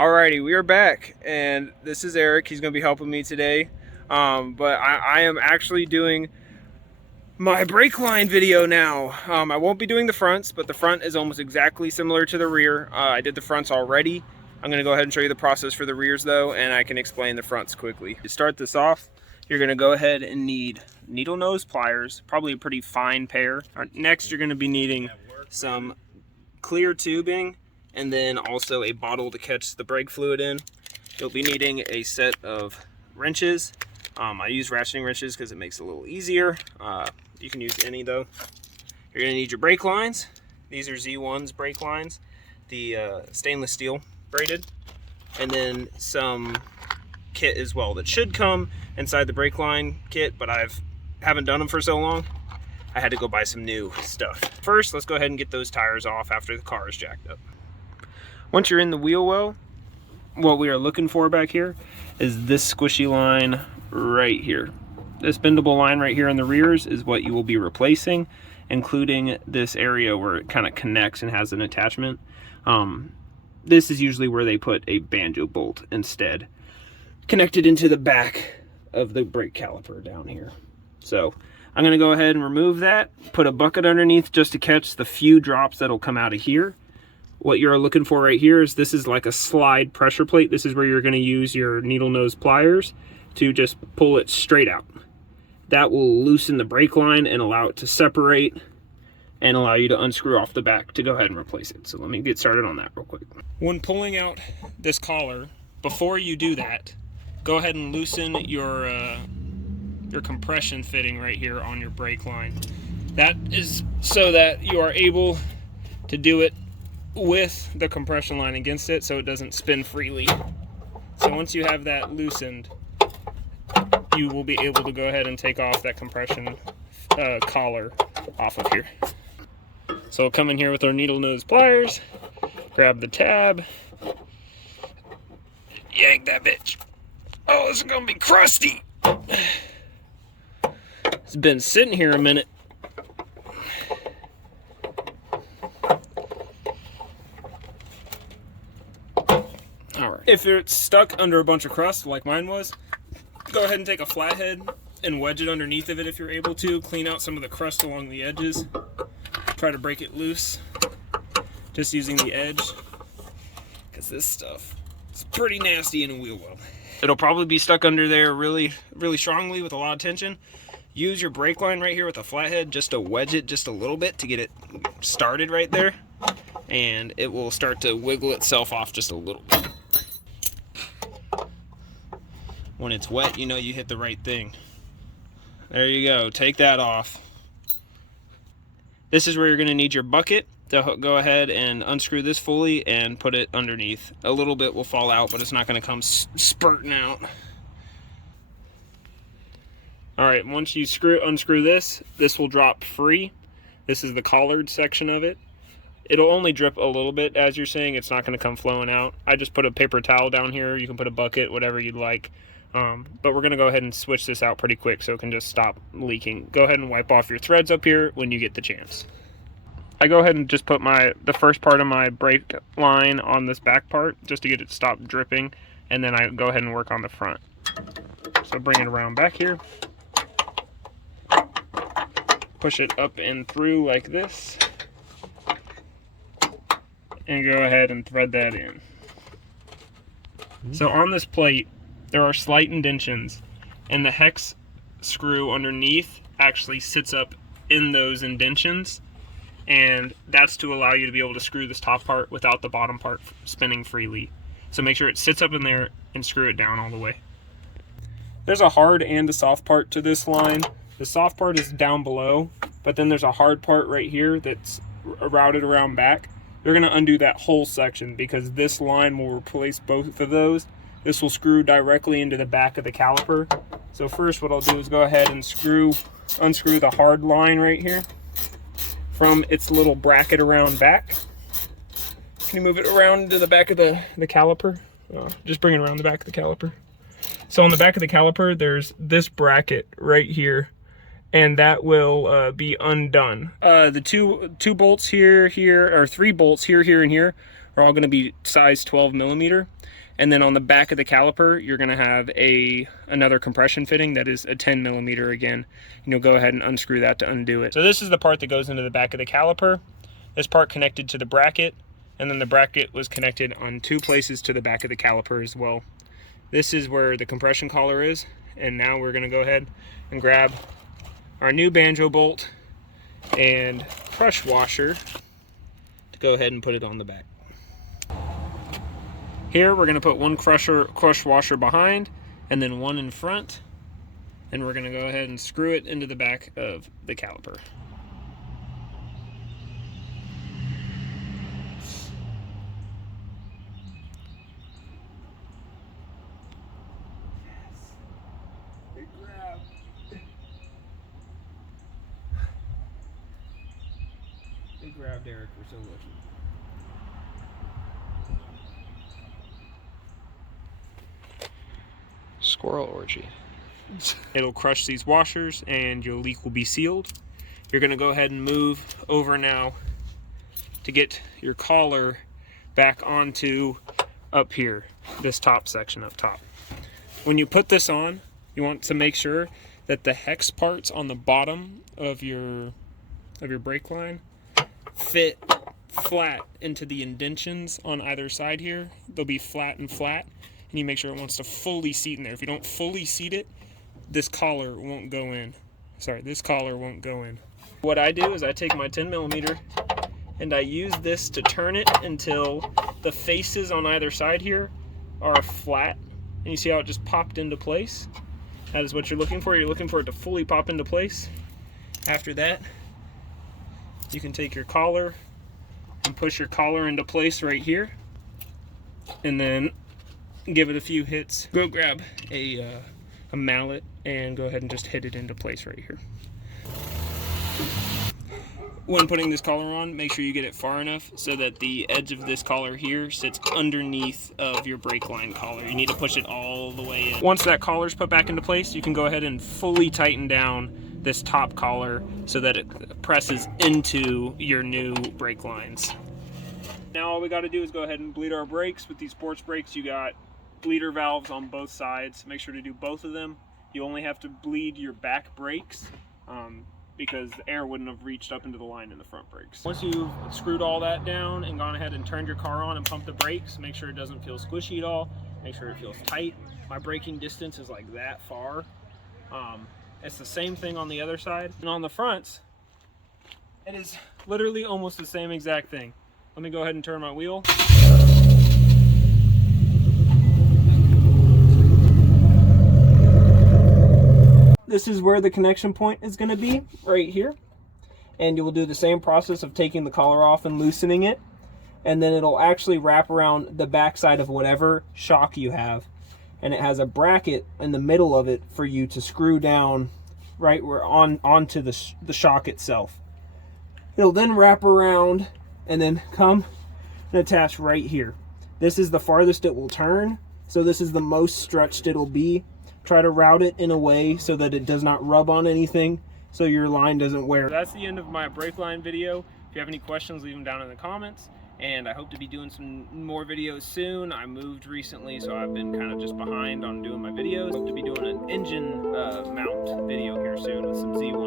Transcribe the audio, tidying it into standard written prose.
Alrighty, we are back, and this is Eric. He's going to be helping me today. But I am actually doing my brake line video now. I won't be doing the fronts, but the front is almost exactly similar to the rear. I did the fronts already. I'm going to go ahead and show you the process for the rears though, and I can explain the fronts quickly. To start this off, you're going to go ahead and need needle nose pliers, probably a pretty fine pair. Next, you're going to be needing some clear tubing, and then also a bottle to catch the brake fluid in. You'll be needing a set of wrenches. I use ratcheting wrenches because it makes it a little easier. You can use any though. You're gonna need your brake lines. These are Z1's brake lines, the stainless steel braided, and then some kit as well that should come inside the brake line kit, but haven't done them for so long. I had to go buy some new stuff. First, let's go ahead and get those tires off after the car is jacked up. Once you're in the wheel well, what we are looking for back here is this squishy line right here. This bendable line right here in the rears is what you will be replacing, including this area where it kind of connects and has an attachment. This is usually where they put a banjo bolt instead, connected into the back of the brake caliper down here. So I'm going to go ahead and remove that, put a bucket underneath just to catch the few drops that'll come out of here. What you're looking for right here is this is like a slide pressure plate. This is where you're going to use your needle nose pliers to just pull it straight out. That will loosen the brake line and allow it to separate and allow you to unscrew off the back to go ahead and replace it. So let me get started on that real quick. When pulling out this collar, before you do that, go ahead and loosen your compression fitting right here on your brake line. That is so that you are able to do it with the compression line against it so it doesn't spin freely. So once you have that loosened, you will be able to go ahead and take off that compression collar off of here. So we'll come in here with our needle nose pliers, grab the tab, yank that bitch. Oh, this is gonna be crusty. It's been sitting here a minute. Alright. If it's stuck under a bunch of crust like mine was, go ahead and take a flathead and wedge it underneath of it if you're able to. Clean out some of the crust along the edges. Try to break it loose just using the edge, because this stuff is pretty nasty in a wheel well. It'll probably be stuck under there really strongly with a lot of tension. Use your brake line right here with a flathead just to wedge it just a little bit to get it started right there, and it will start to wiggle itself off just a little bit. When it's wet, you know you hit the right thing. There you go, take that off. This is where you're gonna need your bucket to go ahead and unscrew this fully and put it underneath. A little bit will fall out, but it's not gonna come spurting out. All right, once you unscrew this will drop free. This is the collared section of it. It'll only drip a little bit, as you're saying. It's not gonna come flowing out. I just put a paper towel down here. You can put a bucket, whatever you'd like. But we're gonna go ahead and switch this out pretty quick so it can just stop leaking. Go ahead and wipe off your threads up here when you get the chance. I go ahead and just put the first part of my brake line on this back part just to get it to stop dripping, and then I go ahead and work on the front. So bring it around back here. Push it up and through like this. And go ahead and thread that in. So on this plate, there are slight indentions, and the hex screw underneath actually sits up in those indentions, and that's to allow you to be able to screw this top part without the bottom part spinning freely. So make sure it sits up in there and screw it down all the way. There's a hard and a soft part to this line. The soft part is down below, but then there's a hard part right here that's routed around back. You're going to undo that whole section because this line will replace both of those. This will screw directly into the back of the caliper. So first what I'll do is go ahead and unscrew the hard line right here from its little bracket around back. Can you move it around to the back of the caliper? Just bring it around the back of the caliper. So on the back of the caliper, there's this bracket right here, and that will be undone. The two bolts here, or 3 bolts here, and here are all going to be size 12 millimeter. And then on the back of the caliper, you're going to have another compression fitting that is a 10 millimeter again. And you'll go ahead and unscrew that to undo it. So this is the part that goes into the back of the caliper. This part connected to the bracket, and then the bracket was connected on 2 places to the back of the caliper as well. This is where the compression collar is, and now we're going to go ahead and grab our new banjo bolt and crush washer to go ahead and put it on the back. Here we're going to put one crush washer behind and then one in front, and we're going to go ahead and screw it into the back of the caliper. Big grab. Big grab, Derek. We're so lucky. Squirrel orgy. It'll crush these washers and your leak will be sealed. You're going to go ahead and move over now to get your collar back onto up here, this top section up top. When you put this on, you want to make sure that the hex parts on the bottom of your brake line fit flat into the indentions on either side here. They'll be flat and flat, and you make sure it wants to fully seat in there. If you don't fully seat it, this collar won't go in. Sorry, this collar won't go in. What I do is I take my 10 millimeter and I use this to turn it until the faces on either side here are flat. And you see how it just popped into place? That is what you're looking for. You're looking for it to fully pop into place. After that, you can take your collar and push your collar into place right here, and then give it a few hits. Go grab a mallet and go ahead and just hit it into place right here. When putting this collar on, make sure you get it far enough so that the edge of this collar here sits underneath of your brake line collar. You need to push it all the way in. Once that collar's put back into place, you can go ahead and fully tighten down this top collar so that it presses into your new brake lines. Now all we got to do is go ahead and bleed our brakes. With these sports brakes, you got bleeder valves on both sides. Make sure to do both of them. You only have to bleed your back brakes because the air wouldn't have reached up into the line in the front brakes. Once you've screwed all that down and gone ahead and turned your car on and pumped the brakes, make sure it doesn't feel squishy at all. Make sure it feels tight. My braking distance is like that far. It's the same thing on the other side. And on the fronts, it is literally almost the same exact thing. Let me go ahead and turn my wheel. This is where the connection point is going to be, right here. And you will do the same process of taking the collar off and loosening it. And then it'll actually wrap around the backside of whatever shock you have. And it has a bracket in the middle of it for you to screw down right where onto the shock itself. It'll then wrap around and then come and attach right here. This is the farthest it will turn, so this is the most stretched it'll be. Try to route it in a way so that it does not rub on anything, so your line doesn't wear. That's the end of my brake line video. If you have any questions, leave them down in the comments. And I hope to be doing some more videos soon. I moved recently, so I've been kind of just behind on doing my videos. Hope to be doing an engine mount video here soon with some Z-Wing.